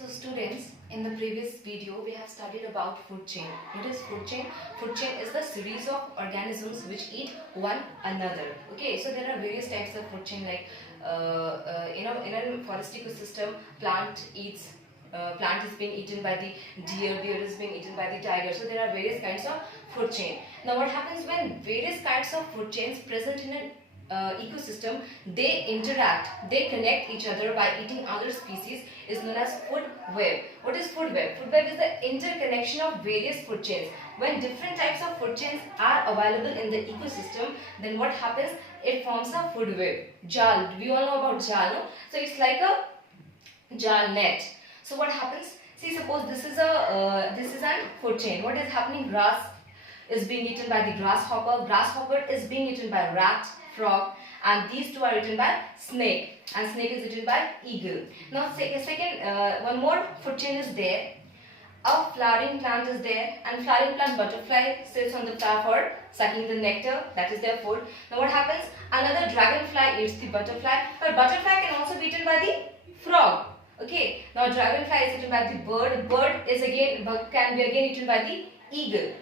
So students, in the previous video we have studied about food chain. What is food chain? Food chain is the series of organisms which eat one another. Okay, so there are various types of food chain like in a forest ecosystem, plant is being eaten by the deer is being eaten by the tiger. So there are various kinds of food chain. Now what happens when various kinds of food chains present in an ecosystem, they interact, they connect each other by eating other species, is known as food web. What is food web? Food web is the interconnection of various food chains. When different types of food chains are available in the ecosystem, then what happens? It forms a food web. Jal, we all know about jal, no? So it's like a jal net. So what happens? See, suppose this is an food chain. What is happening? Grass is being eaten by the grasshopper. Grasshopper is being eaten by rat, frog, and these two are eaten by snake, and snake is eaten by eagle. Now one more food chain is there. A flowering plant is there, and flowering plant butterfly sits on the flower for sucking the nectar, that is their food. Now what happens? Another dragonfly eats the butterfly, but butterfly can also be eaten by the frog. Okay, now dragonfly is eaten by the bird, bird can be again eaten by the eagle.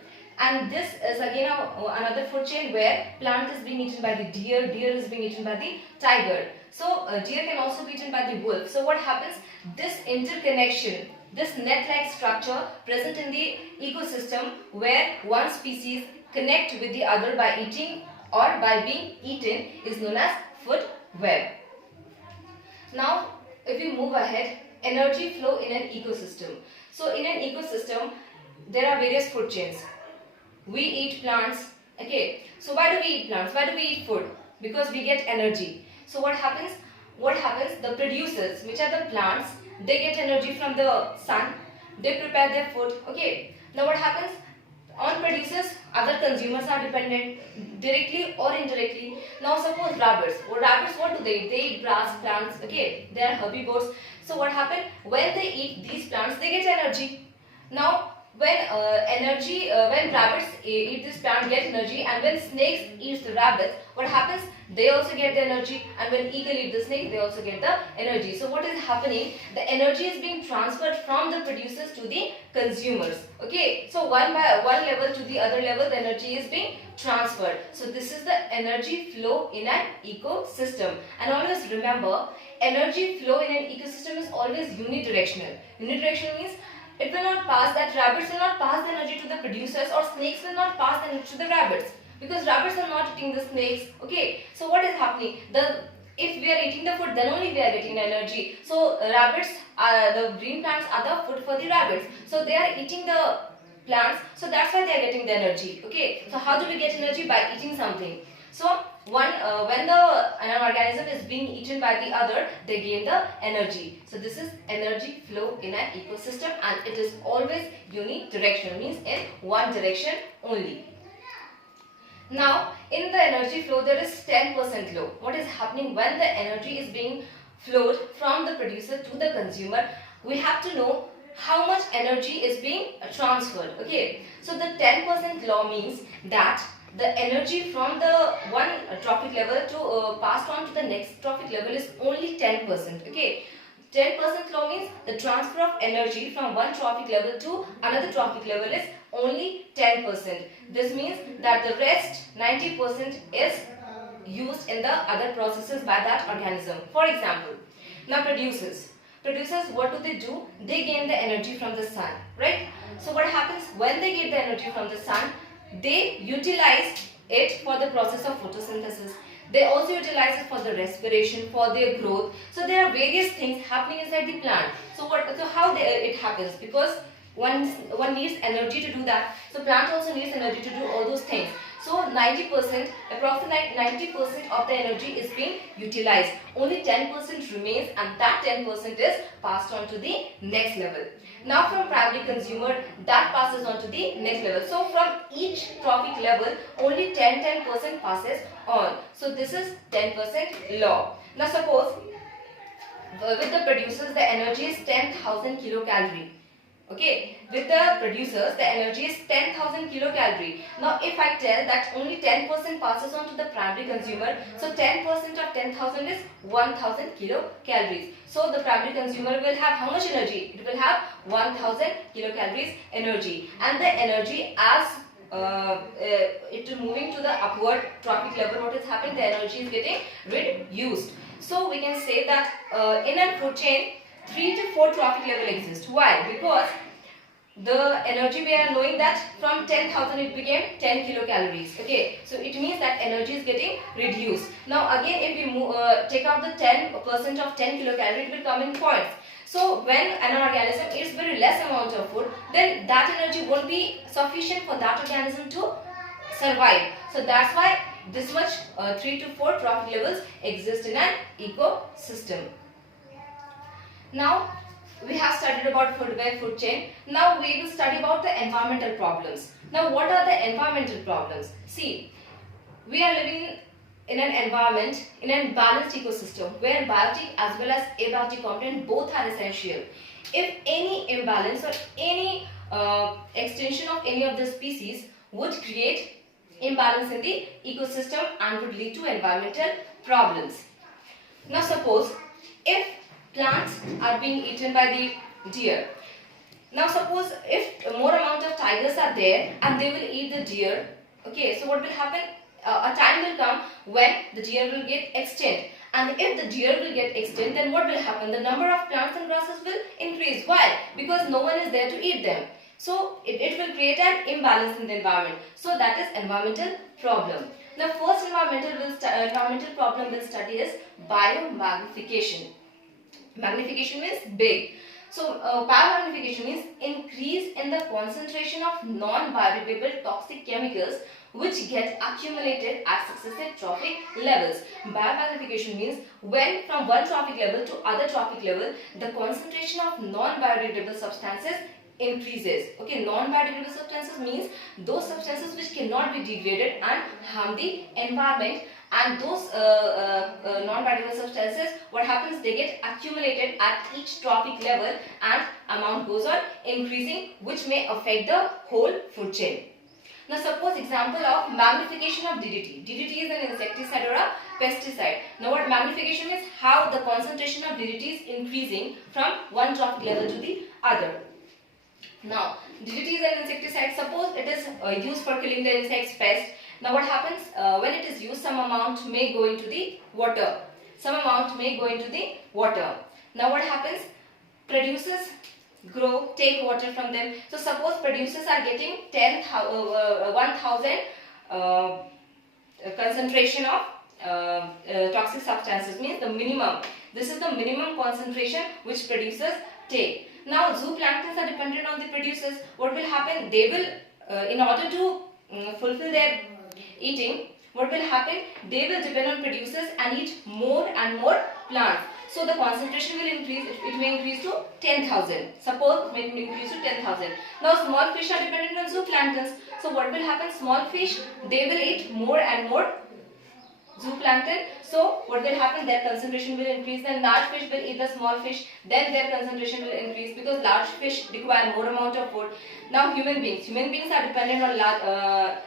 And this is again another food chain where plant is being eaten by the deer, deer is being eaten by the tiger. So deer can also be eaten by the wolf. So what happens? This interconnection, this net-like structure present in the ecosystem where one species connect with the other by eating or by being eaten is known as food web. Now if we move ahead, energy flow in an ecosystem. So in an ecosystem there are various food chains. We eat plants. Okay, so why do we eat plants? Why do we eat food? Because we get energy. So what happens? The producers, which are the plants, they get energy from the sun. They prepare their food. Okay, now what happens? On producers, other consumers are dependent directly or indirectly. Now suppose rabbits. Rabbits, what do they eat? They eat grass, plants. Okay, they are herbivores. So what happens? When they eat these plants, they get energy. Now when rabbits eat this plant, get energy, and when snakes eat the rabbits, what happens? They also get the energy, and when eagle eat the snake, they also get the energy. So what is happening? The energy is being transferred from the producers to the consumers. Okay, so one level to the other level, the energy is being transferred. So this is the energy flow in an ecosystem. And always remember, energy flow in an ecosystem is always unidirectional. Unidirectional means it will not pass, that rabbits will not pass the energy to the producers, or snakes will not pass the energy to the rabbits, because rabbits are not eating the snakes. Okay, so what is happening? If we are eating the food, then only we are getting energy. So rabbits, the green plants are the food for the rabbits. So they are eating the plants, so that's why they are getting the energy. Okay, so how do we get energy? By eating something. So when an organism is being eaten by the other, they gain the energy. So this is energy flow in an ecosystem, and it is always unidirectional, means in one direction only. Now in the energy flow there is 10% flow. What is happening when the energy is being flowed from the producer to the consumer? We have to know how much energy is being transferred. Okay, so the 10% law means that the energy from the one trophic level to passed on to the next trophic level is only 10%. Okay, 10% law means the transfer of energy from one trophic level to another trophic level is only 10%. This means that the rest 90% is used in the other processes by that organism. For example, now producers, what do? They gain the energy from the sun, right? So what happens when they get the energy from the sun? They utilize it for the process of photosynthesis. They also utilize it for the respiration, for their growth. So there are various things happening inside the plant. So how it happens? Because one needs energy to do that. So plant also needs energy to do all those things. So approximately 90% of the energy is being utilized. Only 10% remains, and that 10% is passed on to the next level. Now from primary consumer, that passes on to the next level. So from each trophic level, only 10% passes on. So this is 10% law. Now suppose with the producers the energy is 10,000 kilocalorie. Okay, with the producers, the energy is 10,000 kilocalorie. Now, if I tell that only 10% passes on to the primary consumer, so 10% of 10,000 is 1,000 kilocalories. So, the primary consumer will have how much energy? It will have 1,000 kilocalories energy, and the energy as it is moving to the upward trophic level, what is happening? The energy is getting reduced. So, we can say that in a food chain, 3 to 4 trophic level exist. Why? Because the energy, we are knowing that from 10,000 it became 10 kilocalories. Okay, so it means that energy is getting reduced. Now again, if we take out the 10% of 10 kilocalorie, it will come in points. So when an organism eats very less amount of food, then that energy won't be sufficient for that organism to survive. So that's why this much 3 to 4 trophic levels exist in an ecosystem. Now we have studied about food web, food chain. Now we will study about the environmental problems. Now what are the environmental problems? See, we are living in an environment, in a balanced ecosystem where biotic as well as abiotic content both are essential. If any imbalance or any extension of any of the species would create imbalance in the ecosystem and would lead to environmental problems. Now suppose if plants are being eaten by the deer. Now suppose if more amount of tigers are there and they will eat the deer, okay, so what will happen? A time will come when the deer will get extinct, and if the deer will get extinct, then what will happen? The number of plants and grasses will increase. Why? Because no one is there to eat them. So it will create an imbalance in the environment. So that is environmental problem. The first environmental problem we'll study is biomagnification. Magnification means big. So biomagnification means increase in the concentration of non-biodegradable toxic chemicals which get accumulated at successive trophic levels. Biomagnification means when from one trophic level to other trophic level, the concentration of non-biodegradable substances increases. Okay, non-biodegradable substances means those substances which cannot be degraded and harm the environment. And those non-biodegradable substances, what happens? They get accumulated at each trophic level and amount goes on increasing, which may affect the whole food chain. Now suppose example of magnification of DDT. DDT is an insecticide or a pesticide. Now what magnification is? How the concentration of DDT is increasing from one trophic level to the other. Now DDT is an insecticide. Suppose it is used for killing the insects, pests. Now what happens? When it is used, some amount may go into the water. Some amount may go into the water. Now what happens? Producers grow, take water from them. So suppose producers are getting 1,000 concentration of toxic substances, means the minimum. This is the minimum concentration which producers take. Now zooplanktons are dependent on the producers. What will happen? They will, in order to fulfill their eating, what will happen? They will depend on producers and eat more and more plants. So the concentration will increase. It may increase to 10,000. Suppose it may increase to 10,000. Now small fish are dependent on zooplanktons. So what will happen? Small fish, they will eat more and more zooplankton. So what will happen? Their concentration will increase. Then large fish will eat the small fish. Then their concentration will increase because large fish require more amount of food. Now human beings are dependent on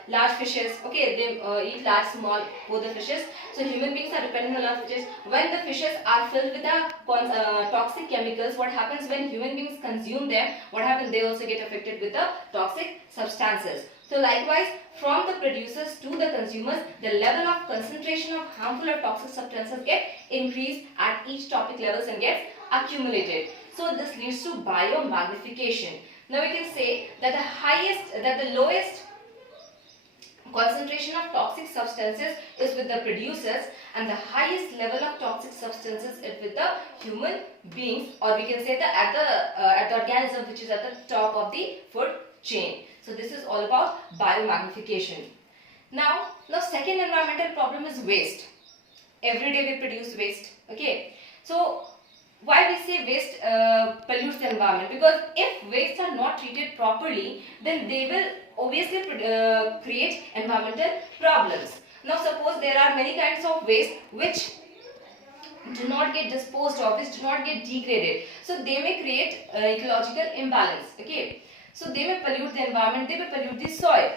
large fishes. Okay, they eat large, small, both the fishes. So human beings are dependent on large fishes. When the fishes are filled with the toxic chemicals, what happens when human beings consume them? What happens? They also get affected with the toxic substances. So likewise, from the producers to the consumers, the level of concentration of harmful or toxic substances get increased at each topic levels and gets accumulated. So this leads to biomagnification. Now we can say that the lowest concentration of toxic substances is with the producers and the highest level of toxic substances is with the human beings, or we can say that at the organism which is at the top of the food chain. So this is all about biomagnification. Now second environmental problem is waste. Every day we produce waste. Okay. So why we say waste pollutes the environment? Because if wastes are not treated properly, then they will obviously create environmental problems. Now suppose there are many kinds of waste which do not get disposed of, which do not get degraded. So they may create ecological imbalance. Okay, so they may pollute the environment, they may pollute the soil.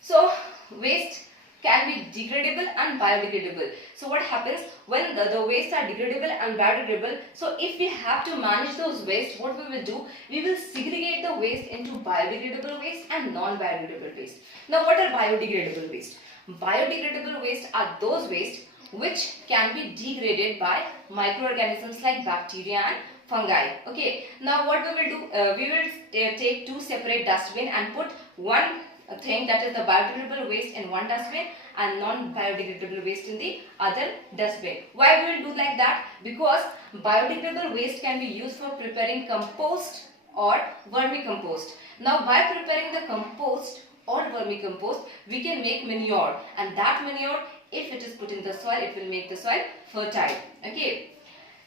So waste can be degradable and biodegradable. So what happens when the waste are degradable and biodegradable? So if we have to manage those waste, what we will do? We will segregate the waste into biodegradable waste and non-biodegradable waste. Now what are biodegradable waste? Biodegradable waste are those waste which can be degraded by microorganisms like bacteria and fungi. Okay. Now what we will do? We will take two separate dustbin and put one thing, that is the biodegradable waste, in one dustbin and non-biodegradable waste in the other dustbin. Why we will do like that? Because biodegradable waste can be used for preparing compost or vermicompost. Now by preparing the compost or vermicompost, we can make manure, and that manure, if it is put in the soil, it will make the soil fertile. Okay.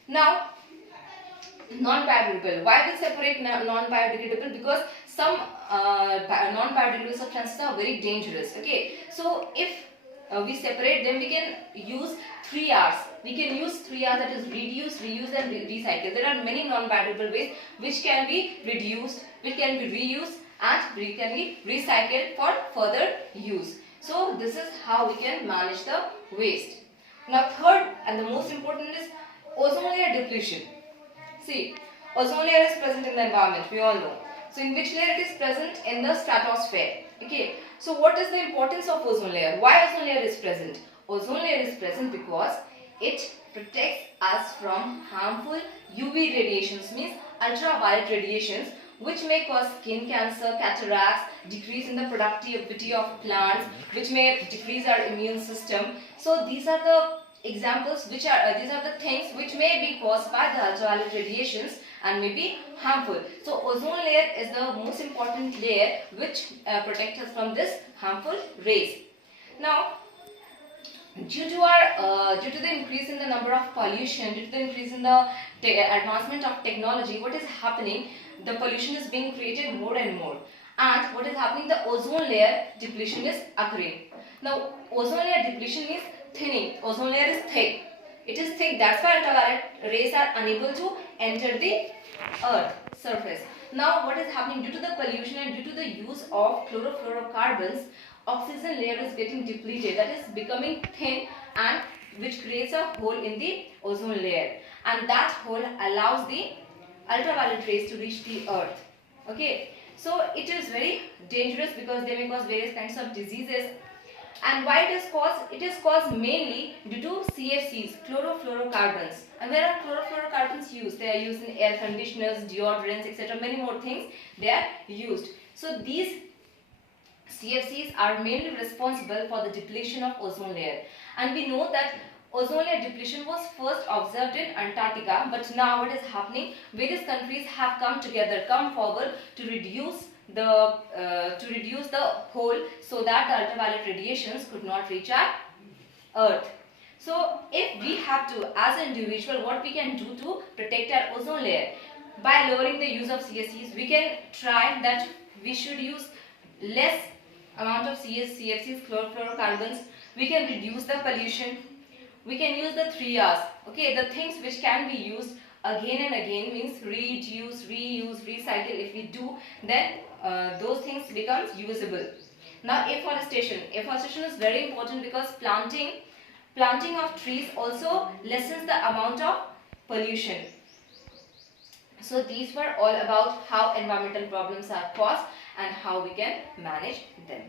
Now non-biodegradable. Why we separate non-biodegradable? Because some non-biodegradable substances are very dangerous. Okay, so if we separate them, we can use 3 R's. We can use 3 R's, that is reduce, reuse and recycle. There are many non-biodegradable waste which can be reduced, which can be reused and can be recycled for further use. So this is how we can manage the waste. Now third and the most important is ozone layer depletion. See, ozone layer is present in the environment, we all know. So in which layer it is present? In the stratosphere. Okay. So what is the importance of ozone layer? Why ozone layer is present? Ozone layer is present because it protects us from harmful UV radiations, means ultraviolet radiations, which may cause skin cancer, cataracts, decrease in the productivity of plants, which may decrease our immune system. So these are the examples which are these are the things which may be caused by the ultraviolet radiations and may be harmful. So ozone layer is the most important layer which protects us from this harmful rays. Now due to the increase in the number of pollution, due to the increase in the advancement of technology, what is happening? The pollution is being created more and more, and what is happening? The ozone layer depletion is occurring. Now ozone layer depletion means thinning. Ozone layer is thick. It is thick, that's why ultraviolet rays are unable to enter the earth surface. Now what is happening? Due to the pollution and due to the use of chlorofluorocarbons, oxygen layer is getting depleted, that is becoming thin, and which creates a hole in the ozone layer, and that hole allows the ultraviolet rays to reach the earth. Okay, so it is very dangerous because they may cause various kinds of diseases. And why it is caused? It is caused mainly due to CFCs, chlorofluorocarbons. And where are chlorofluorocarbons used? They are used in air conditioners, deodorants, etc. Many more things they are used. So these CFCs are mainly responsible for the depletion of ozone layer. And we know that ozone layer depletion was first observed in Antarctica, but now what is happening? Various countries have come together, come forward to reduce the hole so that the ultraviolet radiations could not reach our earth. So if we have to, as an individual, what we can do to protect our ozone layer? By lowering the use of CFCs, we can try that we should use less amount of CFCs, chlorofluorocarbons. We can reduce the pollution. We can use the 3 R's. Okay, the things which can be used again and again, means reduce, reuse, recycle. If we do, then those things becomes usable. Now afforestation. Afforestation is very important because planting of trees also lessens the amount of pollution. So these were all about how environmental problems are caused and how we can manage them.